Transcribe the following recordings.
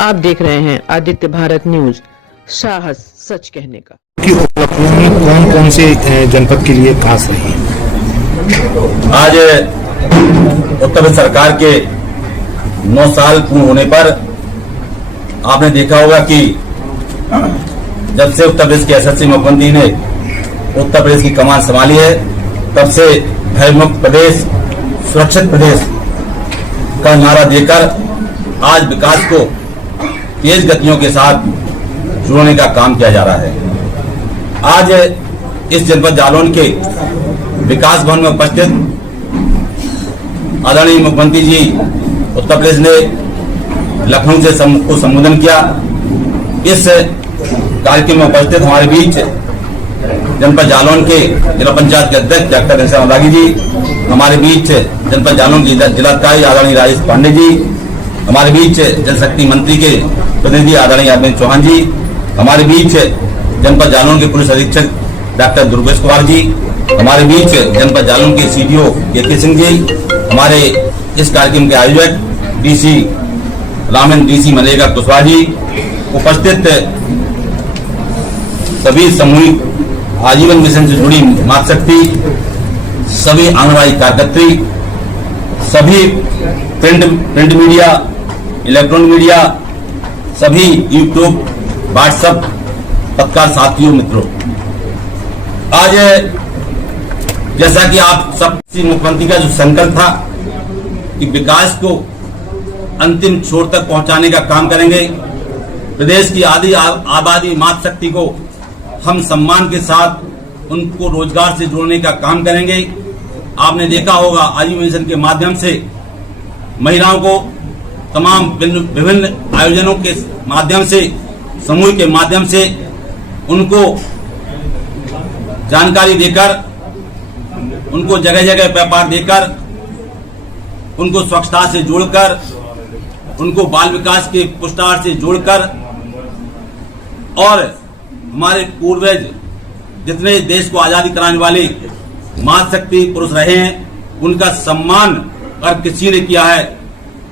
आप देख रहे हैं आदित्य भारत न्यूज, साहस सच कहने का। कि उपलब्धियों में कौन कौन से जनपद के लिए खास रही? आज उत्तर प्रदेश सरकार के 9 साल पूर्ण होने पर आपने देखा होगा कि जब से उत्तर प्रदेश के एसएससी मुख्यमंत्री ने उत्तर प्रदेश की कमान संभाली है, तब से भयमुक्त प्रदेश, सुरक्षित प्रदेश का नारा देकर आज विकास को तेज गतियों के साथ जोड़ने का काम किया जा रहा है। आज इस जनपद जालौन के विकास भवन में उपस्थित आदरणीय मुख्यमंत्री जी उत्तर प्रदेश ने लखनऊ से को संबोधन किया। इस कार्यक्रम में उपस्थित हमारे बीच जनपद जालौन के जिला पंचायत के अध्यक्ष डॉक्टर घनश्याम रागी जी, हमारे बीच जनपद जालौन के जिलाधिकारी आदरणीय राजेश पांडे जी, हमारे बीच जल शक्ति मंत्री के प्रतिनिधि आदरणीय अरविंद चौहान जी, हमारे बीच जनपद जालौन के पुलिस अधीक्षक डॉक्टर दुर्गेश कुमार जी, हमारे बीच जनपद जालौन के सीडीओ के सिंह जी, हमारे इस कार्यक्रम के आयोजक डीसी रामन, डीसी मनरेगा कुशवाहा जी, उपस्थित सभी सामूहिक आजीवन मिशन से जुड़ी मातृशक्ति, सभी आंगनबाड़ी कार्यकर्त्री, सभी प्रिंट मीडिया, इलेक्ट्रॉनिक मीडिया, सभी यूट्यूब, व्हाट्सएप पत्रकार साथियों, मित्रों, आज जैसा कि आप सब मुख्यमंत्री का जो संकल्प था कि विकास को अंतिम छोर तक पहुंचाने का काम करेंगे, प्रदेश की आधी आबादी मातृशक्ति को हम सम्मान के साथ उनको रोजगार से जोड़ने का काम करेंगे। आपने देखा होगा आजीवन मिशन के माध्यम से महिलाओं को तमाम विभिन्न आयोजनों के माध्यम से, समूह के माध्यम से उनको जानकारी देकर, उनको जगह जगह व्यापार देकर, उनको स्वच्छता से जोड़कर, उनको बाल विकास के पुष्टाहार से जोड़कर, और हमारे पूर्वज जितने देश को आजादी कराने वाले मातृशक्ति पुरुष रहे हैं, उनका सम्मान अगर किसी ने किया है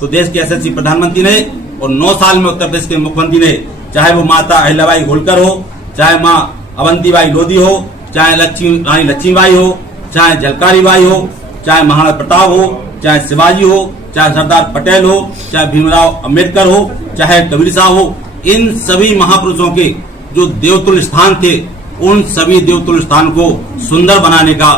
तो देश के यशस्वी प्रधानमंत्री ने, और 9 साल में उत्तर प्रदेश के मुख्यमंत्री ने, चाहे वो माता अहिल्याबाई होलकर हो, चाहे माँ अवंतीबाई लोधी हो, चाहे रानी लक्ष्मीबाई हो, चाहे झलकारी बाई हो, चाहे महाराणा प्रताप हो, चाहे शिवाजी हो, चाहे सरदार पटेल हो, चाहे भीमराव अंबेडकर हो, चाहे कबीर साहब हो, इन सभी महापुरुषों के जो देवतुल्य स्थान थे, उन सभी देवतुल्य स्थान को सुंदर बनाने का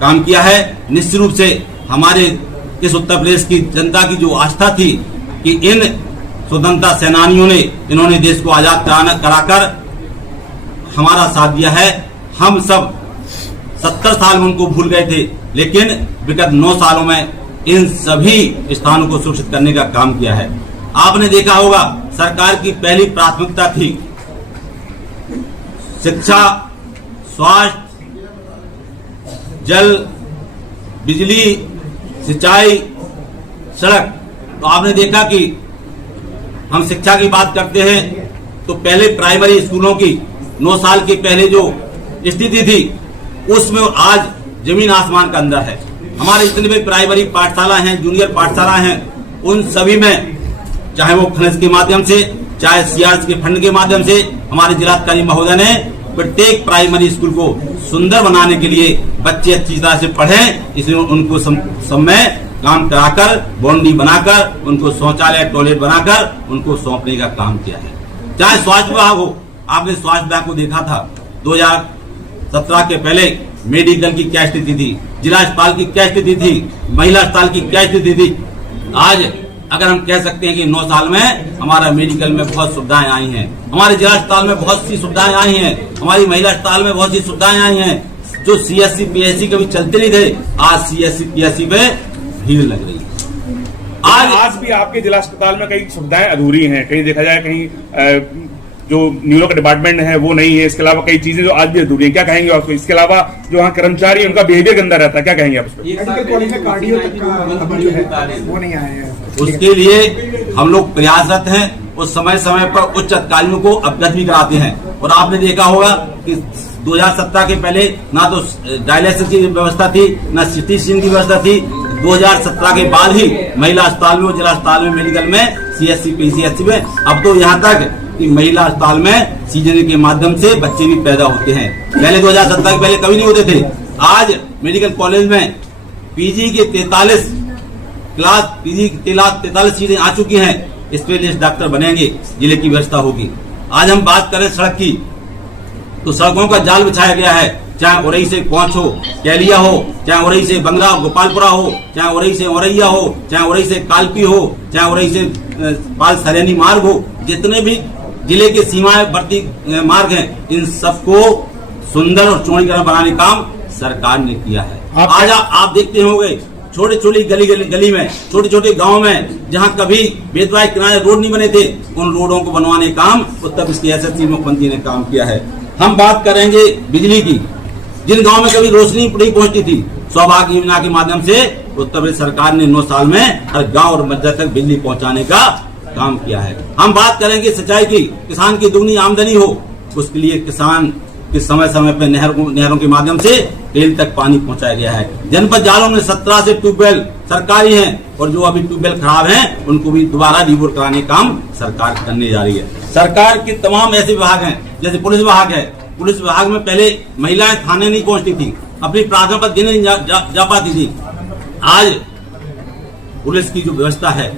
काम किया है। निश्चित रूप से हमारे इस उत्तर प्रदेश की जनता की जो आस्था थी कि इन स्वतंत्रता सेनानियों ने, इन्होंने देश को आजाद कराकर हमारा साथ दिया है। हम सब 70 साल में उनको भूल गए थे, लेकिन विगत 9 सालों में इन सभी स्थानों को सुरक्षित करने का काम किया है। आपने देखा होगा सरकार की पहली प्राथमिकता थी शिक्षा, स्वास्थ्य, जल, बिजली, सिंचाई, सड़क। तो आपने देखा कि हम शिक्षा की बात करते हैं तो पहले प्राइमरी स्कूलों की 9 साल के पहले जो स्थिति थी, उसमें आज जमीन आसमान का अंतर है। हमारे जितने भी प्राइमरी पाठशाला हैं, जूनियर पाठशाला हैं, उन सभी में चाहे वो खनिज के माध्यम से, चाहे सीआरसी के फंड के माध्यम से, हमारे जिलाधिकारी महोदय ने प्रत्येक प्राइमरी स्कूल को सुंदर बनाने के लिए बच्चे अच्छी तरह से पढ़ें, इसलिए उनको समय काम कराकर, बाउंड्री बनाकर, उनको शौचालय, टॉयलेट बनाकर उनको सौंपने का काम किया है। चाहे स्वास्थ्य विभाग हो, आपने स्वास्थ्य विभाग को देखा था 2017 के पहले मेडिकल की क्या स्थिति थी, जिला अस्पताल की क्या स्थिति थी, महिला अस्पताल की क्या स्थिति थी। आज अगर हम कह सकते हैं कि 9 साल में हमारा मेडिकल में बहुत सुविधाएं आई हैं, हमारे जिला अस्पताल में बहुत सी सुविधाएं आई हैं, हमारी महिला अस्पताल में बहुत सी सुविधाएं आई हैं, जो सीएससी पीएससी कभी चलते नहीं थे, आज सीएससी पीएससी पे भीड़ लग रही है। आज भी आपके जिला अस्पताल में कई सुविधाएं अधूरी हैं, कहीं देखा जाए कहीं जो न्यूरो का डिपार्टमेंट है वो नहीं है, इसके अलावा कई चीजें जो आज भी अधूरी हैं, क्या कहेंगे आपको? इसके अलावा जो वहाँ कर्मचारी उनका बिहेवियर गंदा रहता है, क्या कहेंगे आप? वो नहीं आए हैं, उसके लिए हम लोग प्रयासरत हैं और समय समय पर उच्च अधिकारियों को अवगत भी कराते हैं। और आपने देखा होगा कि 2017 के पहले ना तो डायलिसिस की व्यवस्था थी, ना सिटी स्कैन की व्यवस्था थी, 2017 के बाद ही महिला अस्पताल में और जिला अस्पताल में, मेडिकल में, CSC PCSC में, अब तो यहाँ तक कि महिला अस्पताल में सीजन के माध्यम से बच्चे भी पैदा होते हैं। पहले 2017 के पहले कभी नहीं होते थे। आज मेडिकल कॉलेज में PG के 43 सीटें आ चुकी हैं। स्पेशलिस्ट डॉक्टर बनेंगे, जिले की व्यवस्था होगी। आज हम बात करें सड़क की, तो सड़कों का जाल बिछाया गया है, चाहे उरई से पहुंच हो, कैलिया हो, चाहे उरई से बंगरा गोपालपुरा हो, चाहे उरई से औरैया हो, चाहे उरई से कालपी हो, चाहे उरई से पाल सरेनी मार्ग हो, जितने भी जिले के सीमावर्ती मार्ग हैं, इन सबको सुंदर और चौड़ीकरण बनाने का काम सरकार ने किया है। आज आप देखते होंगे छोटे छोटी गली में, छोटे छोटे गांव में, जहां कभी बेतवा किनारे रोड नहीं बने थे, उन रोडों को बनवाने का काम उत्तर प्रदेश की SSC मुख्यमंत्री ने काम किया है। हम बात करेंगे बिजली की। जिन गांव में कभी रोशनी नहीं पहुंचती थी, सौभाग्य योजना के माध्यम से उत्तर प्रदेश सरकार ने 9 साल में हर गांव और मस्जिद तक बिजली पहुंचाने का काम किया है। हम बात करेंगे सिंचाई की। किसान की दुगनी आमदनी हो, उसके लिए किसान के समय समय पर नहरों के माध्यम से रेल तक पानी पहुंचाया गया है। जनपद जालों में 17 से ट्यूबवेल सरकारी हैं, और जो अभी ट्यूबवेल खराब हैं उनको भी दोबारा रिबोर कराने का काम सरकार करने जा रही है। सरकार के तमाम ऐसे विभाग हैं, जैसे पुलिस विभाग है। पुलिस विभाग में पहले महिलाएं थाने नहीं पहुंचती थी, अपनी प्रार्थना पत्र देने नहीं जा पाती थी। आज पुलिस की जो व्यवस्था है,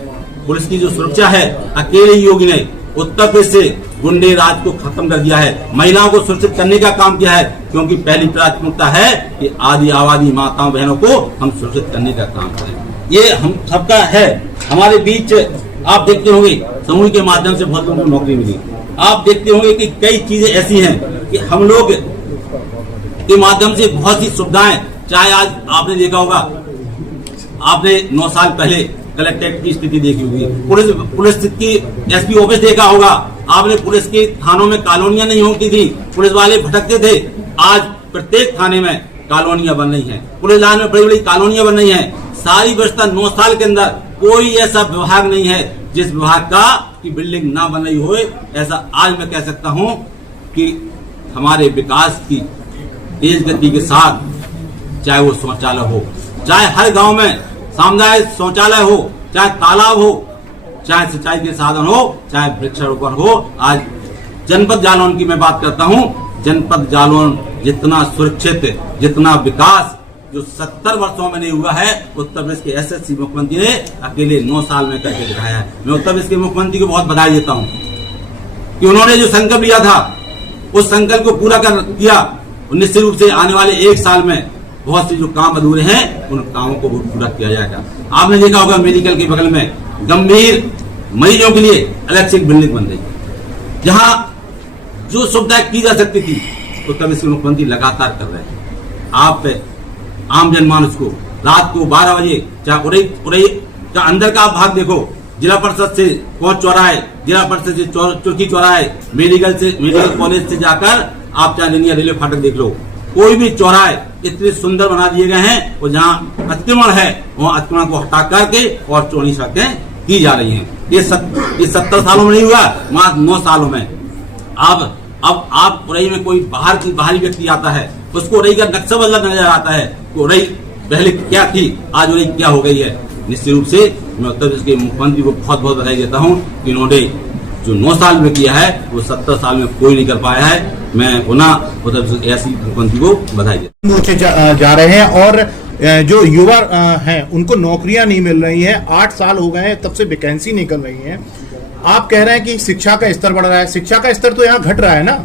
पुलिस की जो सुरक्षा है, अकेले योगी ने उत्तर प्रदेश से गुंडे राज को खत्म कर दिया है। महिलाओं को सुरक्षित करने का काम किया है, क्योंकि पहली प्राथमिकता है कि आदि आबादी माताओं बहनों को हम सुरक्षित करने का काम करें। ये हम सबका है। हमारे बीच आप देखते होंगे समूह के माध्यम से बहुत लोगों को नौकरी मिली। आप देखते होंगे कि कई चीजें ऐसी हैं कि हम लोग के माध्यम से बहुत सी सुविधाएं, चाहे आज आपने देखा होगा, आपने 9 साल पहले कलेक्ट्रेट की स्थिति देखी होगी, पुलिस की SP ऑफिस देखा होगा, आपने पुलिस के थानों में कॉलोनियां नहीं होती थी, पुलिस वाले भटकते थे। आज प्रत्येक थाने में कॉलोनियां बन रही हैं, पुलिस लाइन में बड़ी बड़ी कॉलोनियां बन रही हैं। सारी व्यवस्था 9 साल के अंदर कोई ऐसा विभाग नहीं है जिस विभाग का की बिल्डिंग ना बन रही हो। ऐसा आज मैं कह सकता हूं कि हमारे विकास की तेज गति के साथ, चाहे वो शौचालय हो, चाहे हर गांव में सामुदायिक शौचालय हो, चाहे तालाब हो, चाहे सिंचाई के साधन हो, चाहे वृक्षारोपण हो। आज जनपद जालौन की मैं बात करता हूं, जनपद जालौन जितना सुरक्षित, जितना विकास जो 70 वर्षों में नहीं हुआ है, उत्तर प्रदेश के SSC मुख्यमंत्री ने अकेले 9 साल में करके दिखाया है। मैं उत्तर प्रदेश के मुख्यमंत्री को बहुत बधाई देता हूं कि उन्होंने जो संकल्प लिया था, उस संकल्प को पूरा किया। निश्चित रूप से आने वाले 1 साल में बहुत से जो काम अधूरे हैं, उन कामों को पूरा किया जाएगा। आपने देखा होगा मेडिकल के बगल में गंभीर मरीजों के लिए अलग से एक बिल्डिंग बन रही है, जहां जो सुविधाएं की जा सकती थी, उत्तर प्रदेश के मुख्यमंत्री लगातार कर रहे हैं। आप आम जनमानस को रात को 12 बजे, चाहे उरई का अंदर का आप भाग देखो, जिला परिषद से पहुंच चौराहे, जिला परिषद से चुरकी चौराहे, मेडिकल कॉलेज से जाकर आप चाहे लिनिया रेलवे फाटक देख लो, कोई भी चौराहे इतने सुंदर बना दिए गए हैं। और जहां अतिक्रमण है, वहां अतिक्रमण को हटा करके और चौड़ी सड़कें की जा रही हैं। ये 70 सालों में नहीं हुआ, मात्र 9 सालों में। अब आप उरई में कोई बाहरी व्यक्ति आता है, उसको उरई का नक्शा बदला नजर आता है कि उरई पहले क्या थी, आज उरई क्या हो गई है। निश्चित रूप से मैं उत्तर प्रदेश के मुख्यमंत्री को बहुत बहुत बधाई देता हूँ कि इन्होंने जो 9 साल में किया है, वो 70 साल में कोई नहीं कर पाया है। मैं पुनः उत्तर प्रदेश ऐसी मुख्यमंत्री को बधाई देता मोर्चे जा रहे हैं, और जो युवा हैं उनको नौकरियां नहीं मिल रही हैं। 8 साल हो गए हैं, तब से वैकेंसी निकल रही है। आप कह रहे हैं कि शिक्षा का स्तर बढ़ रहा है, शिक्षा का स्तर तो यहाँ घट रहा है ना।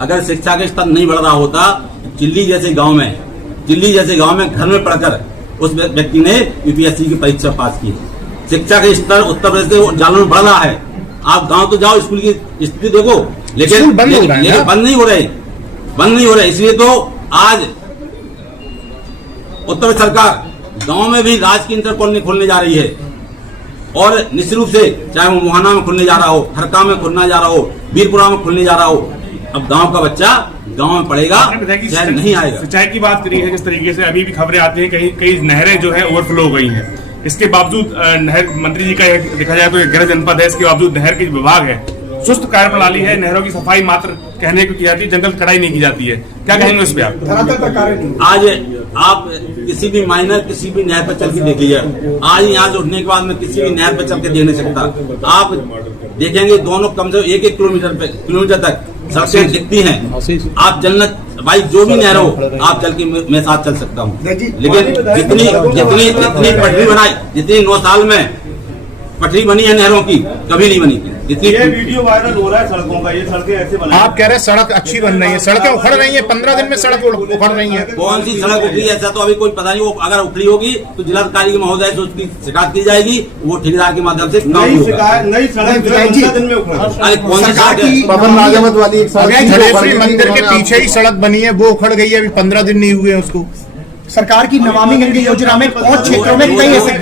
अगर शिक्षा का स्तर नहीं बढ़ रहा होता, चिल्ली जैसे गांव में घर में पढ़कर उस व्यक्ति ने UPSC की परीक्षा पास की। शिक्षा का स्तर उत्तर प्रदेश के जालौन में बढ़ रहा है। आप गांव तो जाओ, स्कूल की स्थिति देखो, लेकिन बंद नहीं हो रहे। इसलिए तो आज उत्तर प्रदेश सरकार गांव में भी राजकीय इंटर कॉलोनी खोलने जा रही है। और निश्चित रूप से चाहे वो मोहाना में खुलने जा रहा हो, खरका में खुलने जा रहा हो, वीरपुरा में खुलने जा रहा हो, अब गांव का बच्चा गांव में पढ़ेगा, शहर नहीं आएगा। सिंचाई की बात करी है, जिस तरीके से अभी भी खबरें आती हैं, कई नहरें जो है ओवरफ्लो हो गई हैं। इसके बावजूद नहर मंत्री जी का देखा जाए तो गृह जनपद है, इसके बावजूद नहर के विभाग है सुस्त कार्यप्रणाली है, नहरों की सफाई मात्र कहने को की जाती है, जंगल कटाई नहीं की जाती है, क्या कहेंगे उस पर आप? आज आप किसी भी माइनर किसी भी नहर पर चल के देख लीजिए, आज यहाँ से उठने के बाद मैं किसी भी नहर पर चल के देख नहीं सकता। आप देखेंगे दोनों कम से कम 1-1 किलोमीटर तक सड़कें दिखती हैं। आप जन्नत भाई जो भी नहर हो आप चल के मैं साथ चल सकता हूँ, लेकिन जितनी पटरी बनाई, जितनी 9 साल में पटरी बनी है नहरों की कभी नहीं बनी थी। ये वीडियो वायरल हो रहा है सड़कों का, ये सड़कें ऐसे बना, आप कह रहे हैं सड़क अच्छी बन रही है, सड़कें उखड़ रही है, 15 दिन में सड़क उखड़ रही है। कौन सी सड़क उखड़ी है ऐसा तो अभी कोई पता नहीं। वो अगर उखड़ी होगी तो जिलाधिकारी के महोदय से उसकी शिकायत की जाएगी, वो ठेकेदार के माध्यम से नई सड़क 15 दिन में उखड़ा। अरे कौन सी सड़क है? धनेश्वरी मंदिर के पीछे ही सड़क बनी है, वो उखड़ गई है, अभी 15 दिन नहीं हुए उसको। सरकार की नमामि गंगे योजना में 5 क्षेत्रों में कई ऐसे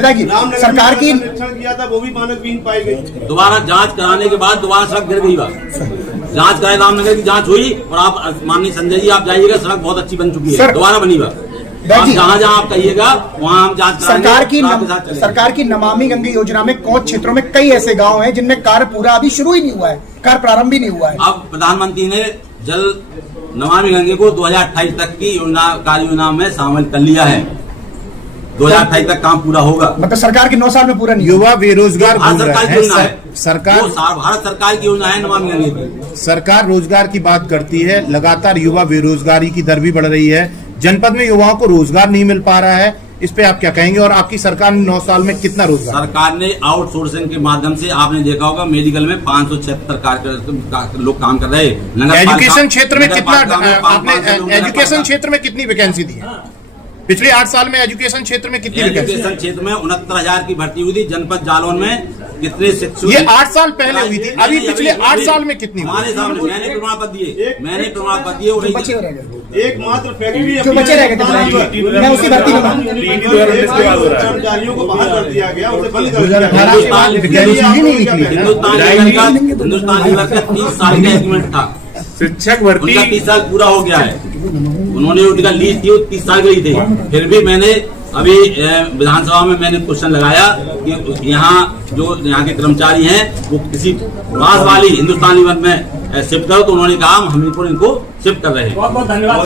सरकार की निरीक्षण किया था, वो भी मानक विहीन पाई गई। दोबारा जांच कराने के बाद दोबारा सड़क गिर गई। जांच कराए, रामनगर की जांच हुई और आप माननीय संजय जी आप जाइएगा, सड़क बहुत अच्छी बन चुकी है, दोबारा बनी बा। जहाँ जहाँ आप कहिएगा वहाँ हम जांच सरकार की नमामि गंगे योजना में कौन क्षेत्रों में कई ऐसे गांव हैं जिनमें कार्य पूरा अभी शुरू ही नहीं हुआ है, कार्य प्रारंभ भी नहीं हुआ है। अब प्रधानमंत्री ने जल नमामि गंगे को 2028 तक की कार्य योजना में शामिल कर लिया है। 2028 तक काम पूरा होगा। मतलब सरकार के 9 साल में पूरा नहीं। युवा बेरोजगार भारत सरकार की योजना है, सरकार भारत सरकार की योजना है नमामि गंगे की। सरकार रोजगार की बात करती है, लगातार युवा बेरोजगारी की दर भी बढ़ रही है, जनपद में युवाओं को रोजगार नहीं मिल पा रहा है, इस पे आप क्या कहेंगे? और आपकी सरकार ने 9 साल में कितना रोजगार? सरकार ने आउटसोर्सिंग के माध्यम से आपने देखा होगा मेडिकल में 576 लोग काम कर रहे हैं। एजुकेशन क्षेत्र में कितना आपने एजुकेशन क्षेत्र में कितनी वैकेंसी दी है? पिछले 8 साल में एजुकेशन क्षेत्र में कितनी वैकेंसी? एजुकेशन क्षेत्र में 69,000 की भर्ती हुई थी। जनपद जालौन में कितने शिक्षक? ये 8 साल पहले हुई थी, अभी पिछले 8 साल में कितनी? हमारे सामने मैंने प्रमाण पत्र दिए, एकमात्र फैक्ट्री जो बचे रह गए मैं उसी भर्ती में कर्मचारियों को बाहर कर दिया गया, उसे बंद कर दिया गया। हिंदुस्तान लीवर का 30 साल का एग्रीमेंट था, शिक्षक भर्ती उनका 30 साल पूरा हो गया है। उन्होंने उनका लीज थी 30 साल गई थी, फिर भी मैंने अभी विधानसभा में मैंने क्वेश्चन लगाया कि यहाँ जो यहाँ के कर्मचारी हैं वो किसी पास वाली हिंदुस्तान लीवर में शिफ्ट करो, तो उन्होंने कहा हम हमीरपुर इनको शिफ्ट कर रहे हैं। बहुत बहुत धन्यवाद।